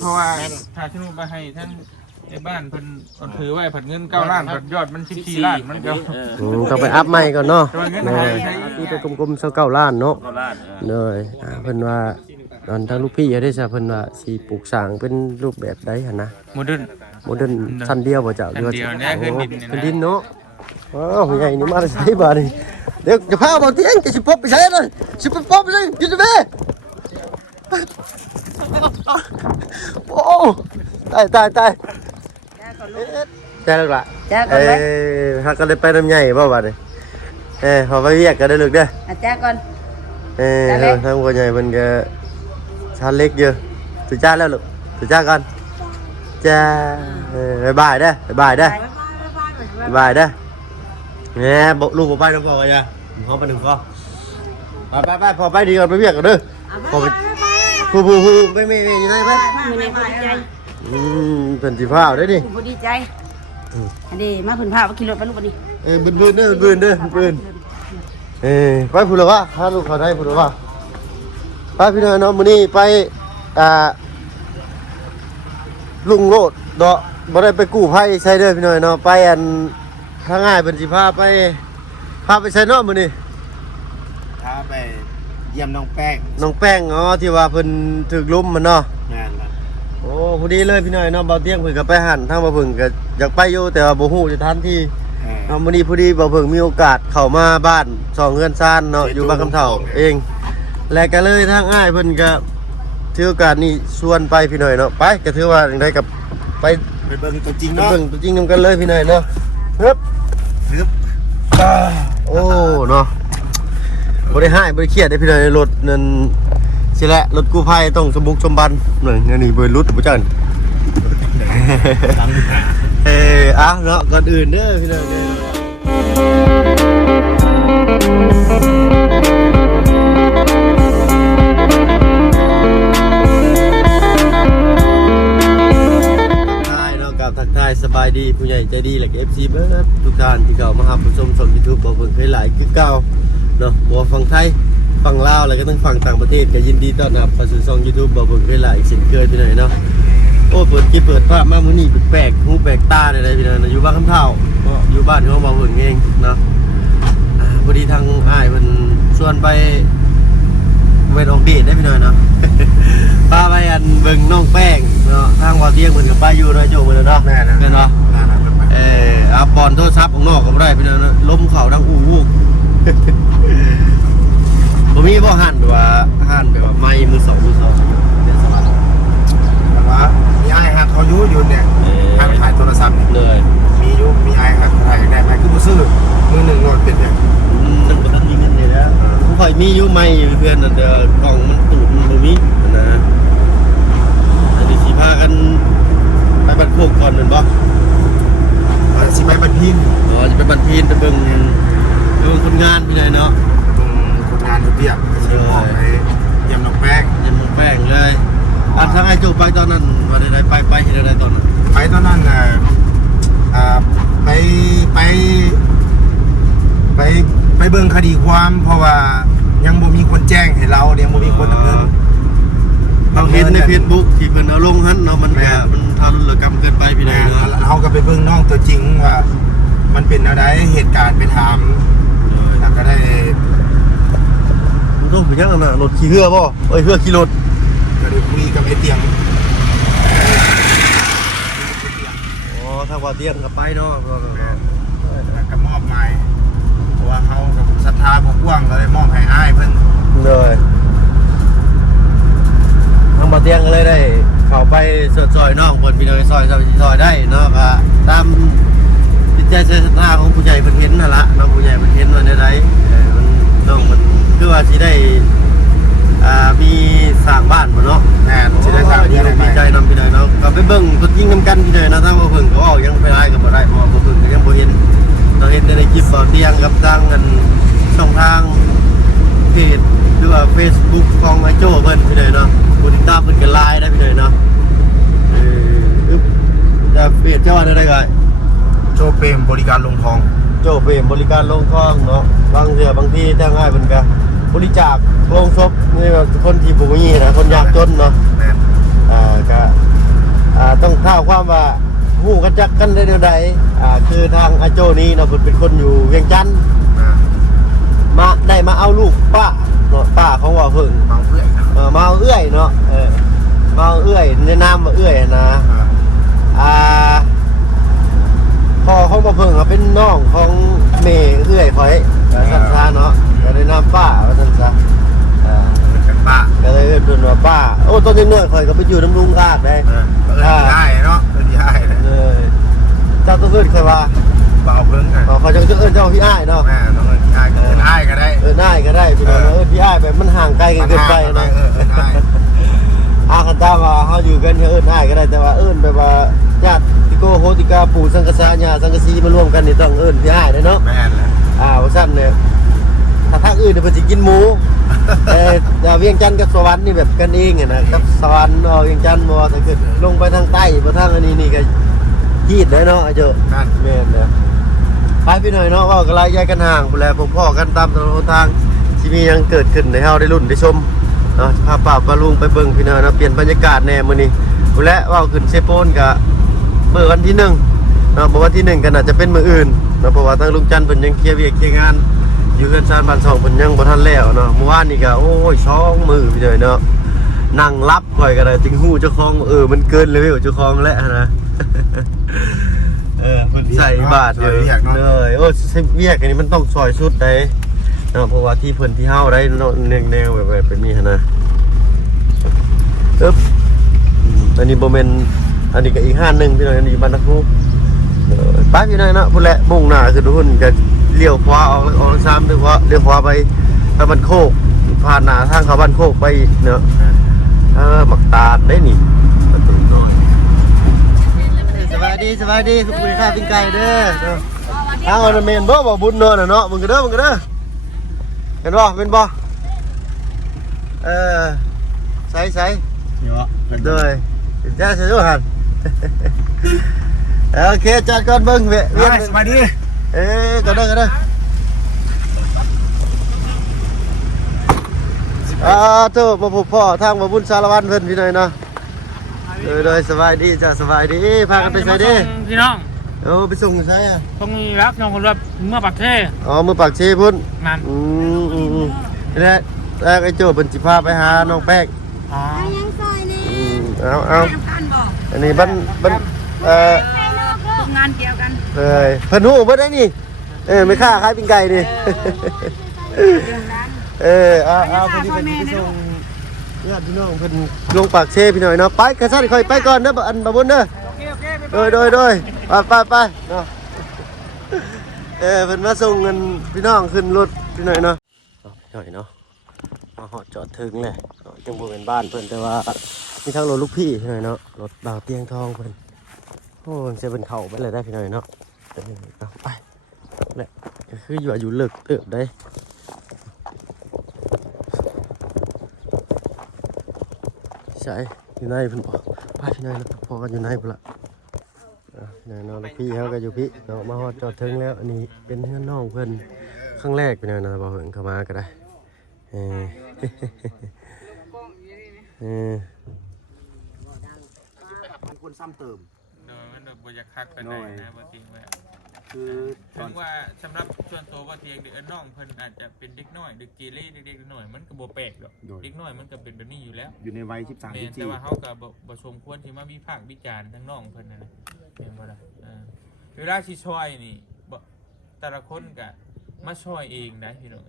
เพราะว่าถ้าชิโนไปให้ทั้งในบ้านเพิ่นถือไว้ผัดเงิน9 ล้านผัดยอดมัน14 ล้านมันก็ ต้องไปอัพใหม่ก่อนเนาะ แต่ว่าเงิน แม่ ไทยใช้ ที่ตัวกลมๆ29 ล้านเนาะ 9 ล้าน เลยเพิ่นว่าตอนทางลูกพี่ได้ซะเพิ่นว่าสิปลูกสร้างเป็นรูปแบบใดหั่นนะ โมเดิร์น โมเดิร์นชั้นเดียวบ่เจ้าหรือว่า ชั้นเดียวเนี่ยคือดินเนี่ยนะ เป็นดินเนาะอ้าวผู้ใหญ่นี่มาใส่บาดนี่เดี๋ยวจะพาบ่เตียงจะสิปบไปใส่เลยสิปบไปเลยอยู่ตรงนี้โอ้ตายแจ้ลูกล่ะ แจ้ก่อนไหม ฮักก็เลยไปน้ำใหญ่บ่บาดนี่พอไปเวียกก็ได้ลูกเด้อ แจ้ก่อน ทางผู้ใหญ่เพิ่นก็ชาเล็กเยอะสุจ้าแล้วลูกสุจ้าก่อนจ้าบ๊ายบายเด้อบ๊ายบายเด้อบ๊ายบายเด้อแหมบอกลูกบ่ไปน้ำพ่อกันจ้ะขอไปหนึ่งข้อไปพอไปดีก่อนไปเวียกกันเด้อพอไปผู้ไม่อยู่ไหนไป มือในคนดีใจ เป็นสีผ้าได้ดิ ผู้ดีใจอันนี้มาผืนผ้ามาขี่รถไปลูกวันนี้ บืนเด้อบืนไปพูดแล้วว่าถ้าลูกเขาได้พูดแล้วว่าไปพี่น้องเนาะมื้อนี้ไปลุงโลดเนาะบ่ได้ไปกู้ภัยใช้เด้อพี่น้องเนาะไปอันทางง่ายเป็นสิพาไปใช้เนาะมื้อนี้ พาไปเยี่ยมน้องแป้ง น้องแป้งอ๋อที่ว่าเพิ่นถูกลุมมันเนาะ งานละ โอ้พอดีเลยพี่น้อยเนาะเบาเตียงเพิ่นก็ไปหันทางบ่เพิ่งก็อยากไปอยู่แต่ว่าบ่ฮู้สถานที่เนาะมื้อนี้พอดีบ่เพิ่งมีโอกาสเข้ามาบ้านช่องเฮือนซ่านเนาะอยู่บ้านคำเฒ่าเองแล้วก็เลยทางอ้ายเพิ่นก็ถือโอกาสนี้ชวนไปพี่น้อยเนาะไปก็ถือว่าจังได๋ก็ไป เบิ่งตัวจริงเนาะ เบิ่งตัวจริงนำกันเลยพี่น้อยเนาะฮึบโอ้เนาะบ่ได้ให้บ่ได้เครียดได้พี่น้อยรถนั่นสิแหละรถกู้ภัยต้องสมบุกสมบันนั่นนี่บ่รุดบ่จันเนาะก่อนอื่นเด้อพี่น้องเด้อทักทายสบายดีผู้ใหญ่ใจดีและก็ FC เบิร์ดทุกท่านที่เข้ามาหาผู้ชมช่อง YouTube บ่เพิ่นเคยหลายคือเก่าเนาะบ่ฝั่งไทยฝั่งลาวแล้วก็ทั้งฝั่งต่างประเทศก็ยินดีต้อนรับเข้าสู่ช่อง YouTube บ่เพิ่นเคยหลายอีกเช่นเคยพี่น้องเนาะโอ้เปิดภาพมามื้อนี้แปลกหูแปลกตาได้พี่น้องนะอยู่บ้านคำเฒ่าก็อยู่บ้านของบ่เพิ่นเองเนาะพอดีทางอ้ายเพิ่นชวนไปเว้นออกเดทได้พี่น้องเนาะ พาไปอันเบิ่งน้องแป้งเนาะทางว่าเที่ยงเหมือนกับป้าอยู่น้อยโจกเหมือนเนาะแม่เนาะปอนโทรศัพท์ของนอกก็ไม่ได้พี่น้องนะล้มเข่าดังอู้วูกผมมีบ่หั่นว่าหั่นแบบว่าไม้มือสองเดี๋ยวสวัสดิ์ แต่ว่ามีไอ้หักเขาอยู่เนี่ยทางถ่ายโทรศัพท์ เลย มีไอ้หักถ่ายได้ไหมคือบ่ซื้อมือหนึ่งโหลดเป็นเนี่ย นั่นก็ต้องมีเงินเลยแล้วผู้ข่อยมีอยู่ไม้เพื่อนเดี๋ยวกล่องมันตูดมันบ่มีนะอันนี้สิพากันไปบัดโคกก่อนเหมือนบ่ สิไปบันพิน อ๋อจะไปบันพีนจะเบิ่งคนงานพี่เลยเนาะ คนงานเรียบสิออกไปเยี่ยมน้องแป้ง ยังมึงแป้งเลยอันทางไอ้โจไปตอนนั้นว่าได้ไปเห็นอะไรตอนนั้น ไปตอนนั้นไปเบิ่งคดีความเพราะว่ายังบ่มีคนแจ้งให้เรายังบ่มีคนดำเนิน เราเห็นใน Facebook ที่เพิ่นเอาลงหันเนาะมันทารุณกรรมเกินไปพี่เลยเนาะ เราก็ไปเบิ่งน้องตัวจริงว่ามันเป็นอะไรเหตุการณ์ไปถามแล้วก็ได้ มันต้องไปยังน่ะรถขี่เรือบ่เอ้ยเรือขี่รถ ก็ได้คุยกับไอ้เตียง อ๋อทางว่าเตียงก็ไปเนาะ แล้วก็มอบหมายเพราะว่าเขากับศรัทธาบ่กว้างก็เลยมอบให้อ้ายเพิ่น เลยทางบ่เตียงก็เลยได้เข้าไปซอยน้องเพิ่นพี่น้องซอยได้เนาะก็ตามจิตใจศรัทธาของผู้ใหญ่เพิ่นเห็นนั่นล่ะเนาะผู้ใหญ่เพิ่นเห็นว่าได้มันน้องมันคือว่าสิได้มีสร้างบ้านบ่เนาะ แม่นสิได้ทาง ดี นี้ ดีใจนำพี่น้อยเนาะก็ไปเบิ่งตัวจริงนำกันพี่น้อยนะถ้าบ่เพิ่งก็ออกยังไปได้ก็บ่ได้เพราะบ่เพิ่งก็ยังบ่เห็นเราเห็นในคลิปบ่เตียงกับทางกันช่องทางเพจหรือว่า Facebook ของไอ้โจ้เพิ่นพี่น้อยเนาะผู้ติดตามเพิ่นก็หลายได้พี่น้อยเนาะจะเพจเจ้าอะไรก็ โจเปรมบริการลงทอง โจ้เปรมบริการลงทองเนาะบางเทื่อบางทีทางง่ายเพิ่นก็บริจาคโรงศพนี่ว่าคนที่บ่มีนะคนยากจนเนาะ แม่น ก็ ถ้าความว่าฮู้กันจักกันได้เดี๋ยวใดคือทางอาโจนี้เนาะเพิ่นเป็นคนอยู่เวียงจันทน์มาได้มาเอาลูกป้าเนาะป้าของว่าเพิ่ง เมาเพื่อนครับ มาเอาเอื้อยเนาะมาเอาเอื้อยในนามว่าเอื้อยนะพ่อของบ่เพิ่งเป็นน้องของแม่เอื้อยข่อยสันซาเนาะก็ได้นามป้าว่าซั่นซะเป็นป้า ก็เลยเพิ่นว่าป้าโอ้ตอนน้อยๆข่อยก็ไปอยู่น้ำลุงอาดได้ ได้เนาะได้เลย เจ้าต้องเอิ้นข่อยว่า เบาเพิ่งกัน เขาจะเอิ้นเจ้าพี่อ้ายเนาะ แม่ต้องเอิ้นพี่อ้ายก็ได้ก็ได้ ได้ก็ได้พี่น้องเอิ้นพี่อ้ายแบบมันห่างไกลกันเกินไปนะ ได้ คันตามว่าเฮาอยู่กันเอิ้นอ้ายก็ได้แต่ว่าเอิ้นแบบว่าญาติโกโหติกาปู่สังกษาญาสังกสีมารวมกันนี่ต้องเอิ้นพี่อ้ายเนาะ แม่นเลย ว่าซั่นเนี่ยถ้าทางอื่นเนี่ยเพิ่นสิกินหมูแต่เวียงจันทน์กับสวรรค์นี่แบบกันเองนะกับสวรรค์เวียงจันทน์บ่ถ้าเกิดลงไปทางใต้บ่ทางอันนี้นี่ก็ฮีดได้เนาะอาเจ้า นั่น แม่นเด้อไปพี่หน่อยเนาะว่ากะไรย้ายกันห่างพุ่นแหละผมพ่อกันตามถนนทางสิมีหยังเกิดขึ้นให้เฮาได้ลุ้นได้ชมเนาะพาป้าปาลุงไปเบิ่งพี่น้อยเนาะเปลี่ยนบรรยากาศแน่มื้อนี้พุ่นแหละว่าขึ้นเซโปนก็มื้อวันที่1เนาะบ่วันที่1ก็น่าจะเป็นมื้ออื่นเนาะเพราะว่าทางลุงจันทน์เพิ่นยังเคลียร์เวียกเคลียร์งานอยู่เฮือนซานบ้าน2เพิ่นยังบ่ทันแล้วเนาะเมื่อวานนี่ก็โอ้ย2มื้อพี่หน่อยเนาะนั่งรับข่อยก็ได้ถึงฮู้เจ้าของมันเกินเลเวลเจ้าของแล้วนะ เพิ่นใส่บาทเลยโอ้เวียกอันนี้มันต้องซอยสุดได้เนาะเพราะว่าที่เพิ่นที่เฮาได้เนาะแนวแบบเป็นมีหั่นนะอันนี้บ่แม่นอันนี้ก็อีกห้านนึงพี่น้องอันนี้บ้านนักฮูไปพี่น้องเนาะพุ่นแหละมุ่งหน้าคือทุกคนก็เลี้ยวขวาออกซ้ำหรือว่าเลี้ยวขวาไปทางบ้านโคกผ่านหน้าทางเข้าบ้านโคกไปเนาะหมักตาดได้นี่ประตูน้อยสบายดีคุณผู้ชมปิ้งไก่เด้อทางออร์เมนบ่บุญเนาะมึงก็เด้อเห็นบ่เป็นบ่ใส่นี่วะ ด้วยจ้าเสียด้วยหันโอเคจัดก่อนเบิ่งเวียน สบายดี ก็ได้โทษมาพบพ่อทางมาบุญสารวัตรเพิ่นพี่หน่อยเนาะโดยสบายดีจ้ะสบายดีพากันไปใส่ดิ พี่น้อง ไปส่งใส่อ่ะ ตรงนี้รักน้องคนแบบเมื่อปักเท มือปากเชพุ่น นั่น แล้วไอ้โจ้เพิ่นสิพาไปหาน้องแป้ง อ๋อ ยังซอยนี่ เอาอันนี้บ้านงานเกี่ยวกัน เพิ่นฮู้บ่ได้นี่ไม่ค่าขายปิ้งไก่นี่เอาพอดีเพิ่นไปส่งญาติพี่น้องเพิ่นลงปากเชพี่หน่อยเนาะไปกระซั่นค่อยไปก่อนเด้ออันบ่บุญเด้อโดยไปเนาะเพิ่นมาส่งเงินพี่น้องขึ้นรถพี่หน่อยเนาะพี่หน่อยเนาะมาฮอดจอดถึงเลยจังบ่เป็นบ้านเพิ่นแต่ว่ามีทั้งรถลูกพี่พี่หน่อยเนาะรถบ่าวเตียงทองเพิ่นโอ้เสียเป็นเข้าไปเลยได้พี่หน่อยเนาะไปแหละคืออยู่เลิกเติบได้ใช่อยู่ในเพิ่นบอกไปพี่หน่อยพอกันอยู่ในพุ่นละนายน้องพี่เขาก็อยู่พี่เนาะมาฮอดจอดถึงแล้วอันนี้เป็นเพื่อนน้องเพิ่นครั้งแรกเป็นไงนะบอกเพิ่นเข้ามาก็ได้คนซ้ำเติม มันบริคักไปไหนนะบางทีคือถึงว่าสำหรับส่วนตัวบางทีเด็กน้องเพิ่นอาจจะเป็นเด็กน้อยเด็กกีเล่เด็กน้อยมันก็บ่แปลกหรอกเด็กน้อยมันก็เป็นแบบนี้อยู่แล้วอยู่ในวัย13 14แต่ว่าเขาก็บ่สมควรที่มาวิพากษ์วิจารณ์ทั้งน้องเพิ่นนะเห็นบ่ล่ะเวลาสิช่วยนี่แต่ละคนก็มาช่วยเองนะพี่น้อง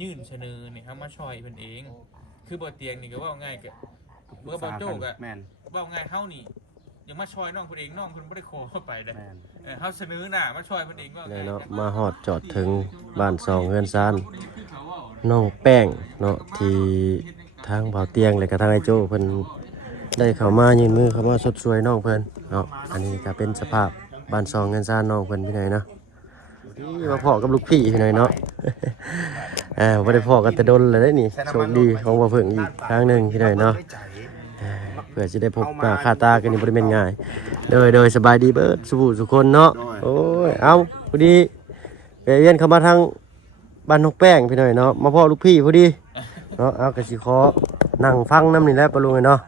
ยื่นเสนอนี่เฮามาช่วยเพิ่นเองคือบ่เตียงนี่ก็ว่าง่ายก็บ่โจ้ก็ว่าง่ายเฮานี่ยังมาช่วยน้องเพิ่นเองน้องเพิ่นบ่ได้ขอเข้าไปได้เฮาเสนอหน้ามาช่วยเพิ่นเองว่าไงเนาะมาฮอดจอดถึงบ้าน2เฮือนซานน้องแป้งเนาะที่ทางบ่าวเตียงและก็ทางไอ้โจ้เพิ่นได้เข้ามายื่นมือเข้ามาสดสวยน้องเพิ่นเนาะอันนี้ก็เป็นสภาพบ้าน2เฮือนซานน้องเพิ่นพี่หน่อยเนาะมาพอกับลูกพี่พี่หน่อยเนาะบ่ได้พอกันแต่ดนเลยนี่โชคดีของบ่เพิ่งอีกครั้งนึงพี่หน่อยเนาะเพื่อจะได้พบหน้าค่าตากันนี่บ่ได้แม่นง่ายโดยสบายดีเบิดสุขคนเนาะโอ้ยเอาพอดีไปเวียนเข้ามาทางบ้านนกแป้งพี่หน่อยเนาะมาพ่อลูกพี่พอดีเนาะเอากระสิขอนั่งฟังน้ำนี่แหละปะลุงเนาะ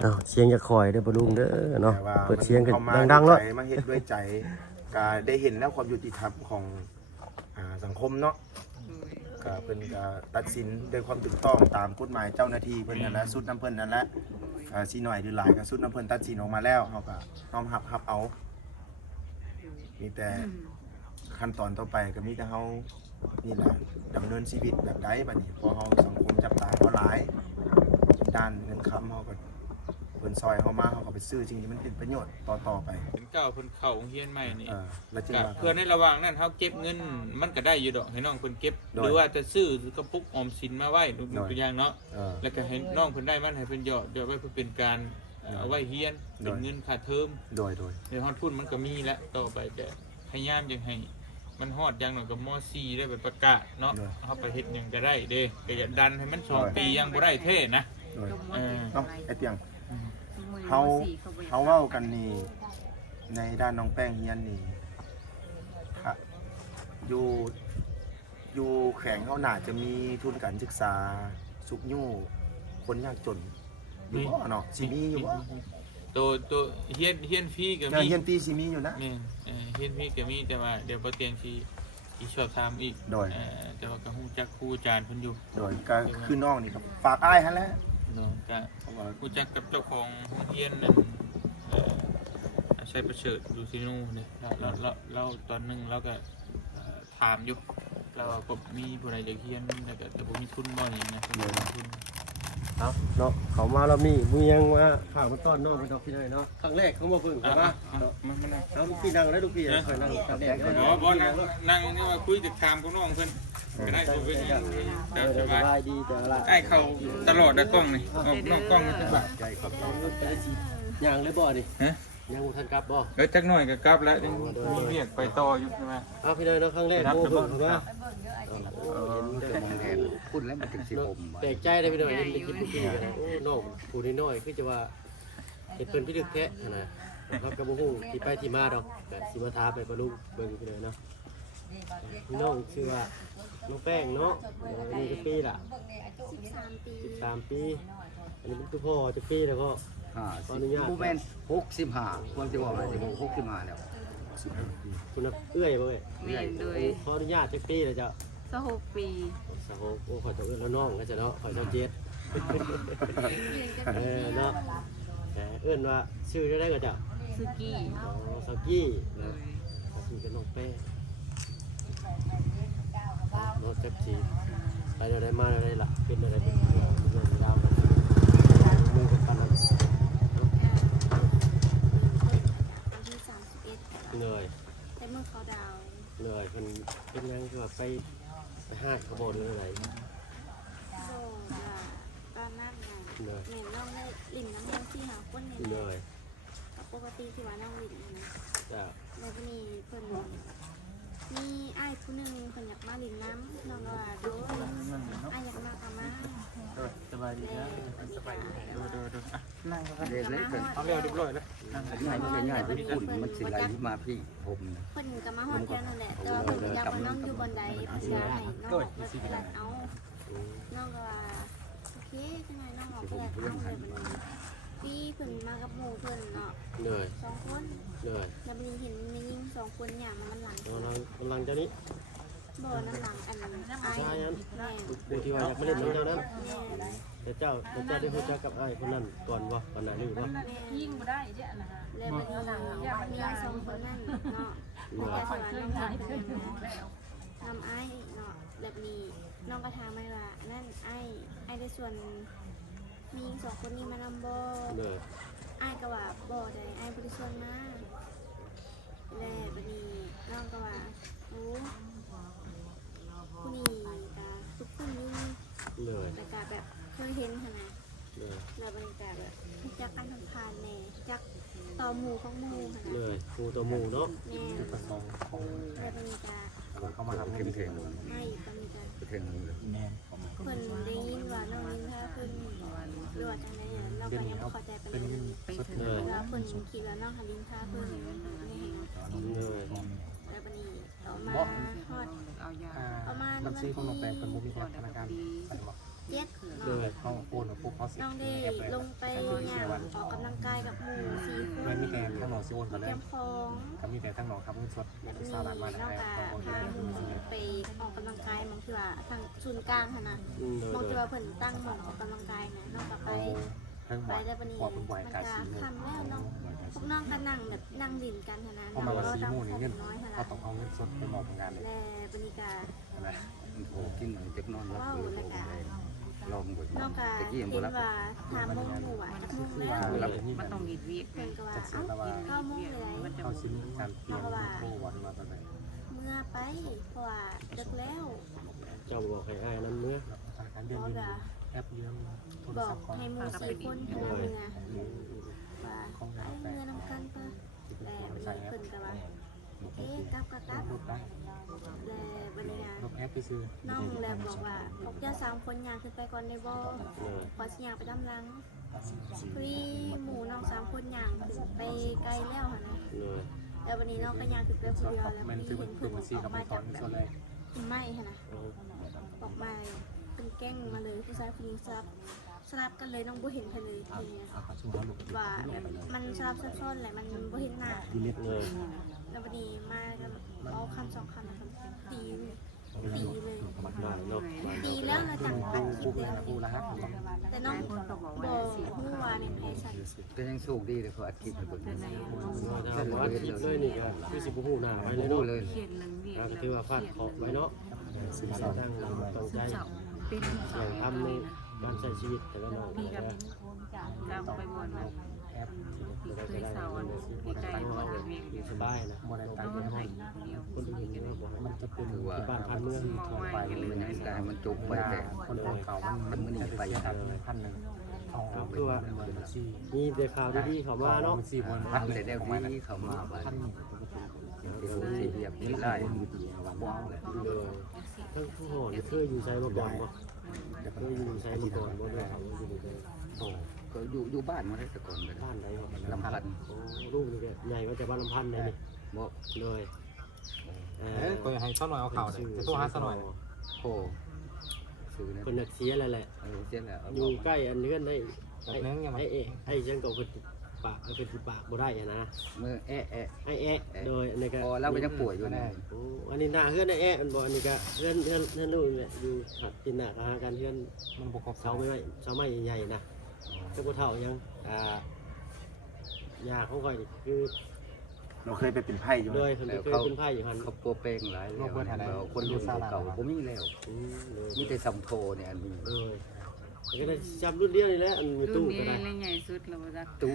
เอา นาะเสียงจะคอยเด้อปะลุงเด้อเนาะ แต่ว่า เปิดเสียงกัน ข้ามา ดังๆ ด้ เนาะ วยใจมาเฮ็ดด้วยใจก็ได้เห็นแล้วความยุติธรรมของสังคมเนาะก็เพิ่นก็ตัดสินด้วยความถูกต้องตามกฎหมายเจ้าหน้าที่เพิ่นนั่นแหละสุดน้ำเพิ่นนั่นแหละสิหน่อยหรือหลายก็สุดน้ำเพิ่นตัดสินออกมาแล้วเฮาก็น้อมรับเอามีแต่ขั้นตอนต่อไปก็มีแต่เฮานี่แหละดำเนินชีวิตแบบใดบัดนี้พอเฮาสังคมจับตาเฮาหลายด้านเงินคำเฮาก็เพิ่นซอยเฮามาเฮาก็ไปซื้อสิ่งที่มันเป็นประโยชน์ต่อไป เป็นเก่าเพิ่นเข้าโรงเรียนใหม่นี่ แล้วจึง ก็ ว่า เพื่อในระหว่างนั้นเฮาเก็บเงินมันก็ได้อยู่ดอกให้น้องเพิ่นเก็บ โดย หรือว่าจะซื้อกระปุกออมสินมาไว้ดูตัวอย่างเนาะ เออ แล้วก็ให้น้องเพิ่นได้มันให้เพิ่นหยอดเดี๋ยวไว้เพื่อเป็นการเอาไว้เฮียน โด เป็น ย เงินค่าเทอม โดย เดี๋ยวฮอดทุนมันก็มีแล้วต่อไปแต่พยายามยังให้มันฮอดอย่างหน่อยกับม .4 ได้ไปประกาศเนาะเฮาไปเฮ็ดหยังก็ได้เด้ก็อย่าดันให้มัน2 ปียังบ่ได้เท่นะ โดย เออ เนาะไอ้เตียงเขาเว้ากันนี่ในด้านน้องแป้งเฮียนนี่ค่ะอยู่แข่งเขาน่าจะมีทุนการศึกษาสุกยู่คนยากจนอยู่บ่เนาะสิมีอยู่บ่ ตัวเฮียนฟรีก็ เดี๋ยว มี เฮียนปีสิมีอยู่นะ แม่นเฮียนฟรีก็มีแต่ว่าเดี๋ยวบ่เตียงสิอีกสอบถามอีก โดย แต่ว่าก็ฮู้จักครูอาจารย์เพิ่นอยู่ โดยก็คือน้องนี่ก็ฝากอ้ายหั่นแหละ เนาะก็ เพราะว่า รู้จักกับเจ้าของโรงเรียนนั่นใช้ประเสริฐดูซินูเนี่ยเราตอนหนึงเราก็ถามอยู่เราก็มีผู้ใดอยากเรียนแล้วก็แต่บ่มีทุนบ่อย่างนะบ่มีทุน เอาเนาะเขามาแล้วมีมึงยังมาข้างมาต้อนน้องไปดอกพี่น้อยเนาะครั้งแรกเขามาเพิ่งเข้ามาเนาะ มันนั่ง เอาพี่นั่งได้ลูกพี่คอยนั่งตากแดด บ่นั่งนี่ว่าคุยติดตามกับน้องเพิ่นก็ได้บ่เป็นหยังแต่ส ส บาย บายดีแต่อะไร ไอ้เขาตลอดนะกล้องนี่ออกนอกกล้องนี่จังหวะ ใจครับ แต่ละทีย่างเลยบ่นี่ ฮะ ยังบ่ทันกลับบ่ แล้วจักหน่อยก็กลับแล้วยังมีเรียกไปต่ออยู่ใช่ไหม เอาพี่น้อยเนาะครั้งแรกโอ้เพิ่งเข้ามา พูดแล้วมันถึงสิผม แปลกใจเลยพี่น้อยเห็นในคลิปพี่กันโอ้น้องผู้น้อยๆคือจะว่าเห็นเพิ่นพี่ดึกแท้นะครับก็บ่ฮู้ที่ไปที่มาดอกแต่สิมาถามไปบ่รู้เบิ่งพี่น้อยเนาะพี่น้องชื่อว่าน้องแป้งเนาะนี่ก็ปีล่ะ 13 ปีอันนี้เป็นตัวพ่อจะปีแล้วก็ขออนุญาต โมเมนต์65ความจะบอกอะไรจะบอก65แล้ว คุณน่ะเอื้อยบ่เอ้ย แม่นเลย ขออนุญาตจะปีแล้วจ้ะ 26 ปี สาวโอ้ขอจะเอื้อนแล้วน้องก็จะเนาะขอเจ้าเจ็ดเนาะเอื้อนว่าชื่อได้ก็จะ สุกี้ สกี้ เล นะ ย ชื่อเป็นน้องแป้รถจักรีไปได้มาได้ล่ะเป็นอะไรเป็นเรื่องราวกันมือกับปันนั้น วันที่31 เหนื่อย แต่เมื่อเขาดาวน์ เหนื่อยเป็นยังคือว่าไปห้างขบวนหรืออะไร โซ่ว่าตอนนั้นน่ะ เหนื่อย แม่น้องได้ลิ่นน้ำมันที่หาคนใน เหนื่อย ปกติที่ว่าน้องลิ่นนะ จะ แล้วก็มีเพิ่นมีอ้ายผู้หนึงเพิ่นอยากมาลิ่นน้ำน้องก็ว่าโดยอ้ายอยากมาก็มา สบายดีนะสบายดีดูนั่งครับ เด็กเล็กเกิน เอาเร็วเรียบร้อยแล้ว ง่ายมันง่ายเป็นฝุ่นมันสิไหลมาพี่ผมนะ เพิ่นก็มาฮอดแค่นั้นแหละแต่ว่าเพิ่นก็อยากมาน้องอยู่บนใดเพิ่นก็ให้น้องออกมาเปิดเอาน้องก็ว่าโอเคจังไงน้องออกเปิดเอาเลยบัดนี้พี่เพิ่นมากับหมู่เพิ่นเนาะ เหนื่อย 2 คน เหนื่อย แล้วมันเห็นมียิง2 คนอย่างมันหลัง กำลังจะนี้ บ่นั่นหลังอันอ้าย ใช่นั้น แม่ ดูที่ว่าอยากมาเล่นน้องเจ้านั้น แม่ แต่เจ้าได้พูดกับไอ้คนนั้นก่อนว่าก่อนหน้านี้ว่า ยิ่งบ่ได้เด้อนะ แล้วบัดนี้มี2 คนนั่นเนาะแต่สวรรค์น้องทำทำอ้ายเนาะแบบนี้น้องก็ถามไว้ว่านั่นอ้ายได้ส่วนมียิง2 คนนี้มานำบ่ เหนื่อย อ้ายก็ว่าบ่ได้อ้ายบ่ได้ส่วนมาแล้วบัดนี้น้องก็ว่าโอ้ผู้นี้ก็ทุกคนอยู่ เหนื่อย แต่ก็แบบเคยเห็นหั่นน่ะ เหนื่อย แล้วบรรยากาศแบบจักอันผ่านแน่จักต่อหมู่ของหมู่หั่น เหนื่ น่ะ อยครูตัวหมูเนาะ แม่แล้วบรรยากาศ เขามาทำเข้มแข็ง ไม่บรรยากาศ เข็มเลย เพิ่นได้ยินว่าน้องนินทาเพิ่นหรือว่าจังได๋น้องก็ยังบ่เข้าใจปานใด เหนื่อย แล้วเพิ่นคิดว่าน้องหาลินทาเพิ่น เหนื่อย แล้วบัดนี้ต่อมาฮอด เอายา ประมาณ บัญชีของน้องแปงเป็นมุมมีแอปธนาคารใส่บอก เจ็ด เหนื่ เนาะ อย เขาโอนกับพวกเขาสิ น้องได้ลงไป อย่างออกกำลังกายกับหมู่4 คน มันมีแต่ทั้งหนองซิโอนเขาเล เตรี ย ยมของ ก็มีแต่ทั้งหนองครับเงินสด แบบนี้ สาวหลานมา น้อง แล้ว ก็ ก็ พาหมู่ไปออกกำลังกายมองที่ว่าทางศูนย์กลางหั่นน่ะ มองที่ว่าเพิ่นตั้งหม้องออกกำลังกายนะน้องก็ไป ทั้งหม ไป ด ได้ปะนี่ ขอบคุณบ่อย มัน กา ก็ ชีเลย ทำแล้วน้องพวกน้องก็นั่งแบบนั่งดิ่นกันหั่นนะ พอมาวันซี ดำ โม่นี่เงิน น้อยหั่น เขา ล่ะ ต้องเอาเงินสดไปมอบงานเลย และปะนี่ก็ ใช่ไหม โอ้กินหน่อยจักนอนรับเลยโอ้ยลองบ่ น้องก็ ตะกี้ เห็ ยังบ่ น รับ ว่าถามโมงหมู่อ่ะจักโมงแล้ว มันต้องดีดวิก เพิ่นก็ว่าเอ้า9โมงเลย เขาชิ้นการเปลี่ยนโอ้วันมาแบบไหน เมื่อไปเพราะว่าดึกแล้ว เจ้าบอกให้อ้ายนั้นเมื่อ การเดือน บอก นี้ ก็ แอปเลี้ยงโทร บอ ศั ก พท์ก่อน ให้หมู่4 คนเมื่อว่าไปเมื่อนำกันปะและวันนี้เพิ่นก็ว่าโอเคกลับก็กลับ รูปได้ และวันนี้ รูปแอปไปซื้อ น้องแล้วบอกว่าพวกเจ้า3 คนย่างขึ้นไปก่อนได้บ่ขอสิย่างไปดำหลังพี่หมู่น้อง3 คนย่างขึ้นไปไกลแล้วหั่นนะ เลย แล้ววันนี้น้องก็ย่างขึ้นไปผู้เดียวแล้ว มัน มี ซื้อ เห็น เป็ เพิ่ น น ซี อ กั อบ ก ไป มา ตอ จาน ก ส่วนเลย ไม้หั่นนะออกมาเป็นแก้งมาเลยผู้ชายผู้หญิงสลับกันเลยน้องบ่เห็นเพิ่นเลยทีนี้ ช่วงนั้นลูก ว่าแบบมันสลับซับซ้อนแหละมันบ่เห็นหน้า เลย แล้ววันนี้มาก็เอาคำ2 คำนะครับตีเลย บ้านเนาะ ตีแล้วเราจังอัดคลิปเลย กูละฮะ แต่น้องบ่ฮู้ว่าในเพจฉัน ก็ยังโชคดีเลยเขาอัดคลิปให้เบิ่ง ถ้าว่าคิดเลยนี่ก็คือสิบ่ฮู้หน้าไปเลย รู้ เนาะ เลย เขียนหนึ่งวิก ก็ถือว่าพลาดขอบไว้เนาะสิ่งที่ตั้งต้องใจ เป็น เสี่ยงทำในการใช้ชีวิตแต่ละน้อง พี่กับ นะ จำไปบนว่า แอป พี่เคยสอนพี่ใจบนวิก อยู่สบายนะ โมเดล ต้ ตา อง ม ให้ ให้ เดียว คนอื่นนี่บอกให้ มั มัน น จะเป็น ถือว่า บ้านพันเมือง มองไว้กัน มัน เล ยัง ย ได้มันจบไปแต่ คนเก่ามันไปยัน1,100เอาไปว่าซี มีแต่ข่าวดีๆเข้ามาเนาะ 4,000 ทำแต่แนวดีเข้ามาบัด พัน เดี๋ยวสิเหยียบที่ได้ว้าวเลย เลยทั้งผู้หอนเคยอยู่ใช้มาก่อนบ่เคยอยู่ใช้มาก่อนบ่ด้วยครับว่าอยู่ใน โอ้ก็อยู่บ้านมาได้แต่ก่อนเลย บ้านใดบ่ ลำพัน โอ้ลูกนี่ก็ใหญ่มาจากบ้านลำพันธ์เลยนี่ บ่ เลย ให้ซ้อหน่อยเอาข่าวเลยจะโทรหาซ้อหน่อย โอ้ซื้อนะ คนนักเสียแล้วแหละ เจ๊แล้ว อยู่ใกล้อันเลื่อนได้ไอ้จังก็เพิ่นปากเพิ่นสิปากบ่ได้อะนะ มือแอะแอะ ไอ้แอะโดยอันนี้ก็ พอเราก็ยังป่วยอยู่นะ โอ้อันนี้หน้าเฮือนไอ้แอะมันบ่อันนี้ก็เฮือนลูกนี่แหละอยู่หัดกินหน้าหากันเฮือน มันบกครบ เสาไม้ใหญ่ๆนะแต่บ่เท่ายังยาของข่อยนี่คือ เราเคยไปเป็นไพ่อยู่ โดยเพิ่นเคยเป็นไผอยู่หั่น เขาโปรเปงหลายแล้วคนรุ่นเก่าผมมีแล้ว เลย มีแต่สัมโทเนี่ยอันนี้ ก็ได้จำรุ่นเดียวนี่แหละอันมี รุ่น ตู้ นี้ ก็ได้ เลยใหญ่สุดเราจัก ตู้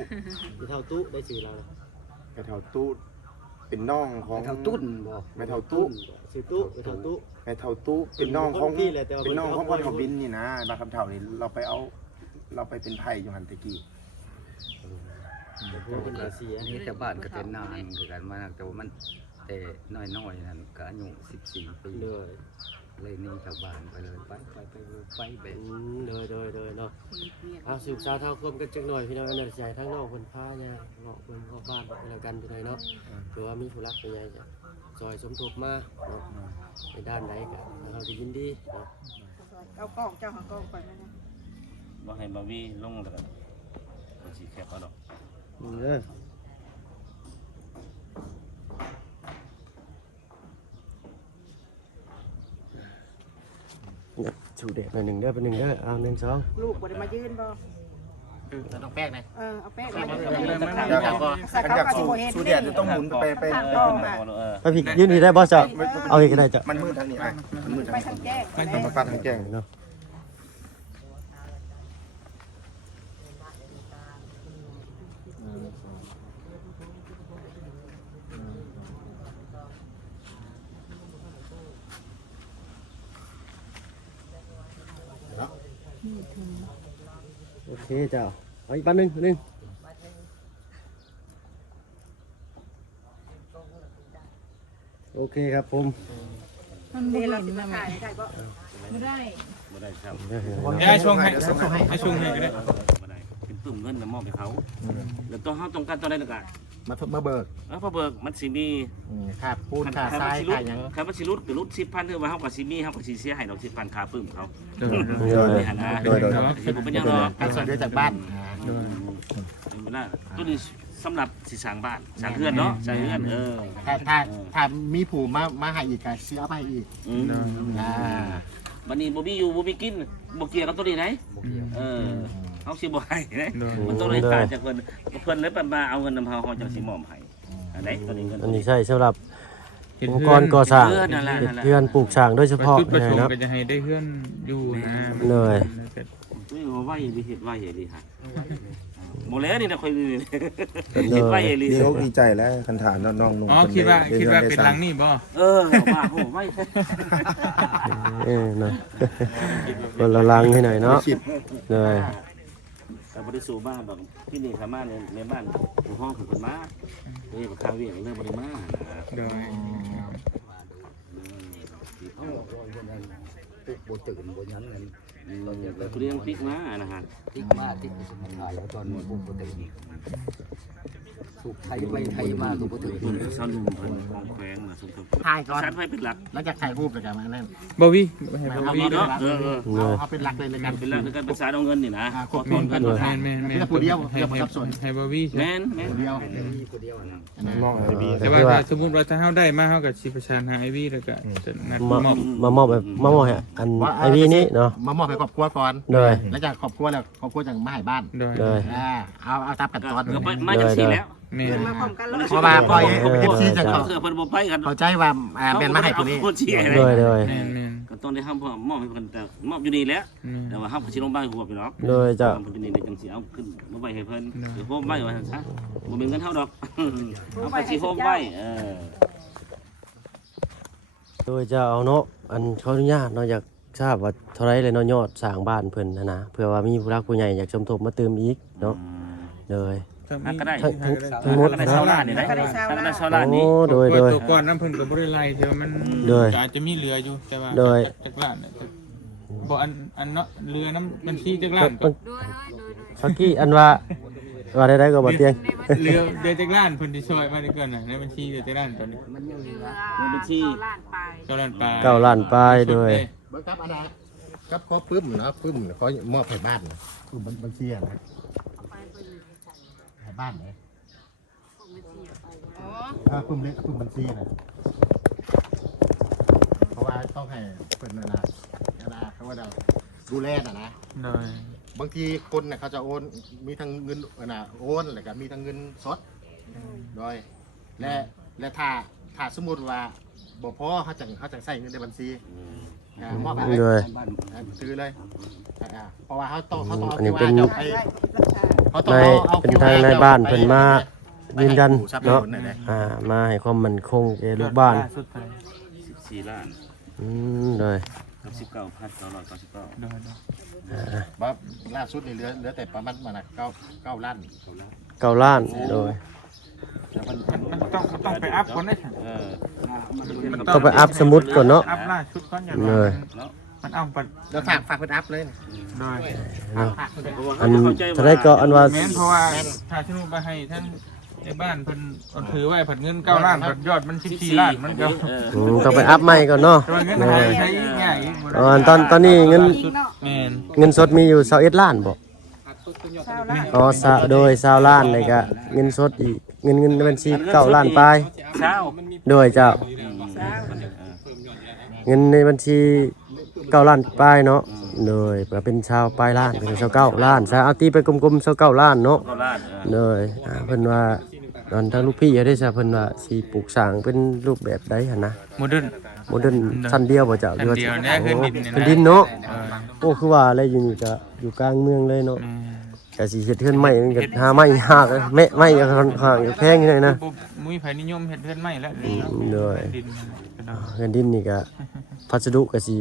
มีเท่าตู้ได้ชื่อเรา ไปแถวตู้เป็นน้องของ เท่าตุ้นบ่ ไปแถวตู้ ชื่อตู้ไปเท่าตู้ ไปแถวตู้เป็นน้องของ พี่แหละแต่ว่า เป็นน้องของพ่อ เป็น เขาบินนี่นะบางคำเท่านี่เราไปเป็นไพ่อยู่หันตะกี้ เพราะว่าเป็นอาเซีย นี่แต่บ้านก็เป็นนานคือกันมาแต่ว่ามันแต่น้อยๆนั่นก็อายุ14 ปี เลย เลยนี่ชาวบ้านไปเลยไปแบบ เลยเนาะเอาสืบสาวเท่าควมกันจังหน่อยพี่น้องอันนั้นใจทั้งนอกคนพาเนี่ยเนาะคนเข้าบ้านไปแล้วกันพี่น้อยเนาะถือว่ามีผู้รักผู้ใหญ่จะซอยสมทบมาเนาะในด้านใดกันเราจะยินดีเนาะ เอากล้องเจ้าของกล้องไปนะ บ่ให้บาวี่ลงแล้วกันมันสิแคบเอาดอก ชูเด็กหนึ่งเด้อเป็นหนึ่งเด้อเอา1 2 ลูกบ่ได้มายืนบ่ ต้องแป้งนะ เอาแป้งมายืน อยากสู้แดดจะต้องหมุนไป ไปพี่ยืนนี่ได้บ่จ้ะเอาอีกก็ได้จ้ะ มันมืดทางนี้อ่ะมันมืด ไป ทาง ทาง นี้ แจ้ง มันปัดทางแจ้ง เนาะโอเคจ้ะเอาอีกปันหนึ่งโอเคครับผม มันบ่เห็นมาไหม ได้บ่ ไม่ได้ บ่ได้ครับ ให้ช่วงให้ก็ได้ บ่ได้เป็นตุ่มเงินแล้วมอบให้เขาแล้วต้องเฮาต้องการตอนใดล่ะกะ มาเบิก พอเบิกมันสิมี ค่าปูนค่าทรายค่าหยัง คันมันสิรุดก็รุด 10,000คือว่าเฮาก็สิมีเฮาก็สิเสียให้ดอก 10,000ค่าปึ้มเขา โดย นี่หั่นนะ โดย สิบ่เป็นหยังดอก การส่วนเดียวจากบ้าน แ โดย เวลาตัวนี้สำหรับสิสร้างบ้านสร้างเรือนเนาะสร้างเรือนถ้ามีผู้มาให้อีกก็สิเอาไปให้อีกวันนี้บ่มีอยู่บ่มีกินบ่เกี่ยวกับตัวนี้ไหนเอาสิบ่ให้เด้มันต้องได้การจากเพิ่นเลยมาเอาเงินนำเฮาจังสิมอบให้อันไหนตัวนี้เงิน อันนี้ใช่สำหรับอุปกรณ์ก่อสร้างเพื่อนปลูกสร้างโดยเฉพาะ จุดประสงค์ เนาะ ก็จะให้ได้เพื่อนอยู่นะ เลย นี่ว่าไว้ดิเฮ็ดไว้ดิฮะบ่แล้วนี่นะค่อยเฮ็ดไว้ดิ ดีอกดีใจแล้วคันถามน้องๆนุ่ง อ๋อคิดว่าเป็นหลังนี่บ่ ว่าโหไว้ เนาะคนละลังให้หน่อยเนาะเลย แต่บ่ได้สู่บ้านดอกที่นี่สามารถในบ้านของห้องของเพิ่นมาเฮ้ยบ่ข้าวเวียงเรื่องบ่ได้มา โดย บ่ตื่นบ่ยันกัน แล้วก็เรื่องติ๊กมานะฮะ ติ๊กมาติ๊กสมถะแล้วตอนนี้บ่ตื่นสุขไทยไปไทยมาก็บ่ตื่น เพิ่นสอนลุมเพิ่นของแขวงมาสมทบ ถ่ายก่อน ชัดไว้เป็นหลัก แล้วจะถ่ายรูปเลยกันมานั่น บ่วิให้ เอา บ่วิ เป็นห เนาะ ลักเอาเป็นหลักเลยในการ เป็นหลักในการประสานเอาเงินนี่นะ ขอบคุณกัน แม่น นี่ผู้เดียวเดียวสับสน ให้บ่วิ แม่น ผู้เดียว น้องไอบี แต่ว่าสมมุติว่าถ้าเฮาได้มาเฮาก็สิประสานหาไอวีแล้วก็จะนัดมอบ มามอบแบบมามอบให้อันไอวีนี้เนาะ มามอบให้ครอบครัวก่อน เลย แล้วจากครอบครัวแล้วครอบครัวจากมาให้บ้าน โดย เลย เอาตามขั้นตอน ก็มาจากสี่แล้ว แม่น เพราะว่าพอเอฟซีจะ เพื่อเพิ่นบ่ไปกัน เข้าใจว่าแม่นมาให้ตัวนี้ คนเชียร์ เลยเลย แม่น ก็ต้องได้ห้ามมอบให้เพิ่นแต่มอบอยู่นี่แล้วแต่ว่าห้ามสิลงบ้านหัวไปเนาะ เลยจ้ะ เพิ่นนี่จังสิเอาขึ้นมาไว้ให้เพิ่นหรือโฮมไว้ว่าซั่นซะบ่มีเงินเท่าดอกเอาไปสิโฮมไว้ โดยจะเอาเนาะอันเขาอนุญาตเนาะอยากทราบว่าเท่าไรเลยเนาะยอดสร้างบ้านเพิ่นนะเผื่อว่ามีผู้รักผู้ใหญ่อยากสมทบมาเติมอีกเนาะเลย ก็ได้ ทั้งหมด ได้ นะ ชาวล้านนี่ได้ได้ชาวล้านนี่ โอ้โดย ตัวก่อนน้ำเพิ่นก็บ่ได้ไล่แต่ว่ามันอาจจะมีเหลืออยู่แต่ว่าจักล้านบ่อันเนาะเรือน้ำบัญชีจักล้านก็ ฟักกี้อันว่าได้ก็บ่เตียง เรือเดือนจักล้านเพิ่นสิช่วยมาได้ก่อนน่ะในบัญชีเดือนจักล้านตอนนี้ มันยังเหลือ บัญชี 9ล้านปลาย 9 ล้านปลายโดย เบิกครับอันนั้นครับก็ปึ้มเนาะปึ้มเขามอบให้บ้านปึ้มบัญชีนะให้บ้านเลยปึ้มเล็กปึ้มบัญชีนะเพราะว่าต้องให้เป็นเวลาเขาว่าเราดูแลนะ โดย บางทีคนเนี่ยเขาจะโอนมีทั้งเงินโอนแล้วก็มีทั้งเงินสดโดยและถ้าสมมติว่าบ่พอเขาจะใส่เงินในบัญชีมอบให้ซื้อเลยเพราะว่าเขาต้อง อันนี้เป็น ใน เป็นทางในบ้านเพิ่นมายืนยันเนาะมาให้ความมั่นคงแก่ลูกบ้าน 14ล้าน เลย 19,999 โดย ว่าล่าสุดนี่เหลือแต่ประมาณ9 ล้าน 9 ล้านโดย มันต้องไปอัพก่อนได้ ต้องไปอัพสมุดก่อนเนาะ อัพล่าชุดก่อนอย่าง เลย มันเอาปัด แล้วฝากเป็นอัพเลย โดย อันจะได้ก็อันว่า แม่นเพราะว่าถ้าชินุไปให้ท่านในบ้านเพิ่นถือไว้ผัดเงิน9 ล้านผัดยอดมัน14 ล้านมันก็ ต้องไปอัพใหม่ก่อนเนาะ ตัวเงินหายใช้ง่ายอีก ตอนนี้เงิน แม่น เงินสดมีอยู่21ล้านบ่อ๋อโดย20ล้านเลยก็เงินสดอีกเงินในบัญชี9ล้านปลาย เช้า โดยเจ้าเงินในบัญชี9ล้านปลายเนาะโดยเป็นชาวปลายล้านเป็น29ล้านซะเอาตีไปกลมๆ29ล้านเนาะ 9ล้าน โดยเพิ่นว่าตอนทางลูกพี่ได้ซะเพิ่นว่าสิปลูกสร้างเป็นรูปแบบใดหั่นนะ โมเดิร์น โมเดิร์นชั้นเดียวบ่เจ้า ชั้นเดียวเนี่ยคือดินเนี่ยนะ เป็นดินเนาะโอ้คือว่าอะไรอยู่นี่ก็อยู่กลางเมืองเลยเนาะก็สิเฮ็ดเฮือนใหม่มันก็หาไม้ยากแม่ไม้ก็ค่อนข้างแพงอยู่หน่อยนะ มุ้ยไผนิยมเฮ็ดเฮือนใหม่แล้ว โดย ดิน เงินดินนี่ก็พัสดุก็สิ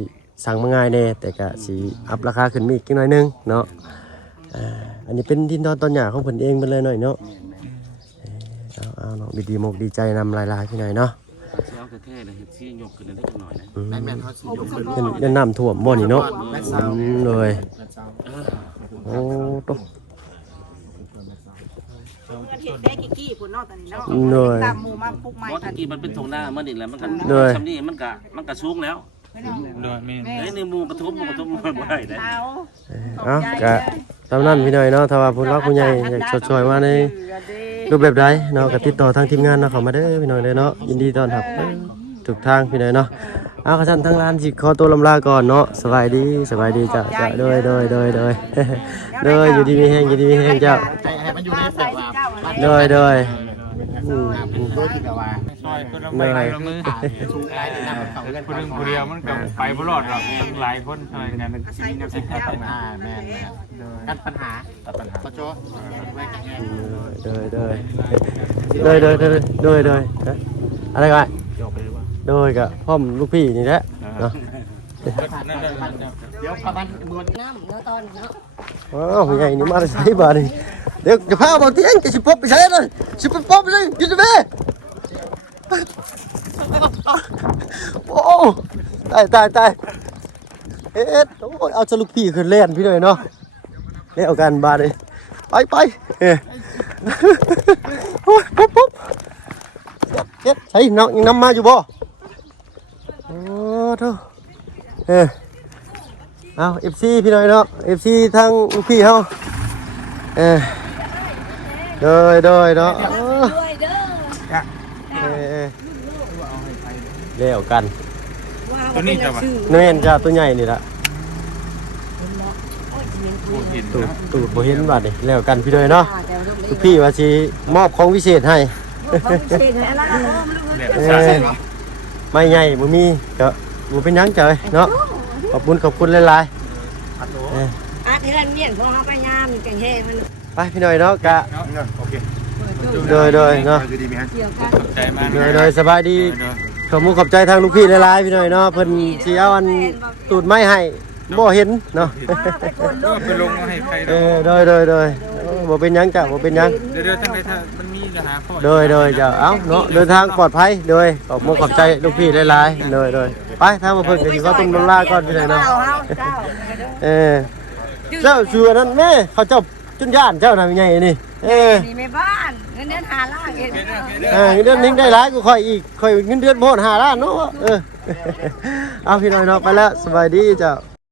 สั่งมาง่ายแน่แต่ก็สิอัพราคาขึ้นมาอีกหน่อยนึงเนาะอันนี้เป็นดินตอนหญ้าของเพิ่นเองเพิ่นเลยหน่อยเนาะเอาเนาะดีมกดีใจนำลายๆพี่หน่อยเนาะ เช้าแท้ๆเลยเฮ็ดสิยกขึ้นได้จังหน่อยนะ แม่นเขาสิยกขึ้น เงินน้ำท่วมบ่นี่เนาะเลยโอ้ตก เห็ดได้กี่พุ่นเนาะตอนนี้เนาะ เลย ตามหมู่มาปลูกไม้ บ่ตะกี้มันเป็นทงหน้ามันนี่แหละมันก็ซำนี้มันก็สูงแล้ว โดยแม่น ในหมู่กระทบบ่ได้เด้ เอ้าก็ ตามนั้นพี่น้อยเนาะถ้าว่าผู้รักผู้ใหญ่อยากช่วยมาในรูปแบบใดเนาะก็ติดต่อทางทีมงานเนาะเข้ามาเด้อพี่น้อยเลยเนาะยินดีต้อนรับทุกทางพี่น้อยเนาะเอากระชั้นทั้งร้านสิขอตัวลำลาก่อนเนาะสบายดีจ้ะโดยอยู่ดีมีแห้งเจ้า ให้มันอยู่ในแบบว่า โดย โดยที่แบบว่า ซอยคนละไม้คนละมือ สูงหลายเลยนะเขาเล่น ผู้หนึงผู้เดียวมันก็ไปบ่รอดหรอกต้องหลายคนซอยกัน ซีนสิบแปดแม่กันปัญหาปะโจ้ไว้กันแง่ โดยอะไรกันโดยกับพ่อมลูกพี่นี่แหละเนาะ เดี๋ยวประมาณมือ น้ำเนาะตอนเนาะ อ๋อผู้ใหญ่นี่มาใส่บาดิเดี๋ยวจะพาบอกที่เองจะสิปบไปใช้เลยสิปบไปเลยกินจะไปโอ้ตายเอ๊ะโอ้ยเอาจะลูกพี่ขึ้นเล่นพี่หน่อยเนาะเล่นเอากันบาดิไปเอ๊ะโอ้ยปุ๊บเจ็ดใส่น้องยังนำมาอยู่บ่โอ้เท่าเอา FC พี่หน่อยเนาะ FC ทางลูกพี่เฮาโดยเนาะเลี้ยวกัน ตัวนี้จะว่า แม่นจ้าตัวใหญ่นี่ล่ะ ผู้เห็น ตูดบ่เห็นบาดนี่เลี้ยวกันพี่เลยเนาะลูกพี่ว่าสิมอบของวิเศษให้ไม่ใหญ่บ่มีก็บ่เป็นหยังจ้ะเนาะขอบคุณหลายๆอาเทือนเมียนพอเฮาไปยามจังแฮ่มัน ไปพี่หน่อยเนาะกะ โอเค โดยเนาะ อยู่ดีไหมฮะ เกี่ยวกัน สนใจมาก โดยสบายดีขอบใจทางลูกพี่หลายๆพี่หน่อยเนาะเพิ่นสิเอาอันตูดไม้ให้บ่เห็นเนาะ ไปลงมาให้ใคร โดยบ่เป็นหยังจ้ะบ่เป็นหยัง เดี๋ยวตั้งแต่ถ้ามันมีจะหาข้อ โดยจ้ะเอ้าเนาะเดินทางปลอดภัยโดยขอบใจลูกพี่หลายๆโดยไปทางมาเพิ่นก็สิเข้าตุ้มลงลาก่อนพี่หน่อยเนาะเจ้าชื่อนั้นแม่เขาเจ้าจุนย่านเจ้าน่ะใหญ่นี่นี่แม่บ้านเงินเดือน5ล้านเอง เงินเดือนนึงได้หลายกูค่อยอีกค่อยเงินเดือนบ่ฮอด5ล้านเนาะเอาพี่หน่อยเนาะไปแล้วสบายดีเจ้า